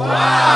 Uau!